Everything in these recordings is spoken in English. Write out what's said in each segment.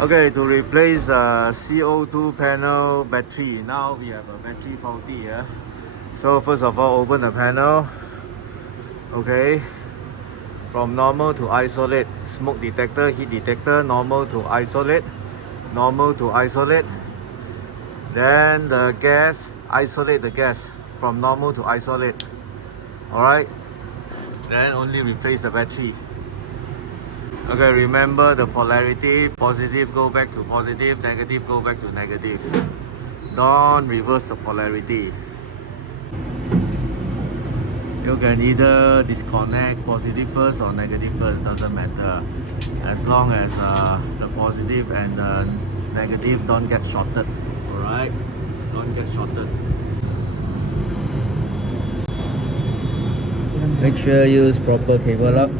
Okay, to replace CO2 panel battery. Now we have a battery faulty here. So first of all, open the panel. Okay, from normal to isolate. Smoke detector, heat detector, normal to isolate. Normal to isolate. Then the gas, isolate the gas from normal to isolate. Alright, then only replace the battery. Okay, remember the polarity. Positive go back to positive, negative go back to negative. Don't reverse the polarity. You can either disconnect positive first or negative first, doesn't matter. As long as the positive and the negative don't get shorted. Alright, don't get shorted. Make sure use proper cable lock.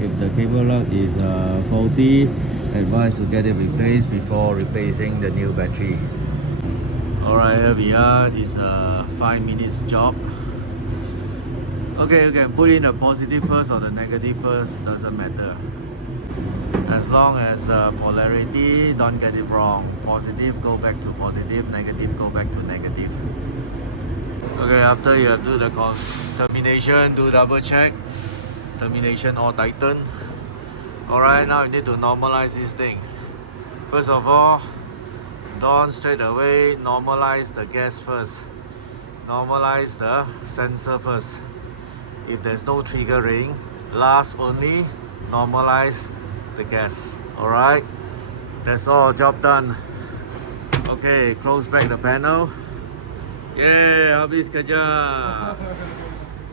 If the cable lock is faulty, advise to get it replaced before replacing the new battery. Alright, here we are. This is a 5 minutes job. Okay, you can put in the positive first or the negative first, doesn't matter. As long as the polarity, don't get it wrong. Positive go back to positive, negative go back to negative. Okay, after you do the termination, do double check. Termination all tighten. Alright, now you need to normalize this thing. First of all, don't straight away normalize the gas first. Normalize the sensor first. If there's no trigger ring, last only normalize the gas. Alright, that's all, job done. Okay, close back the panel. Yeah, habis kerja.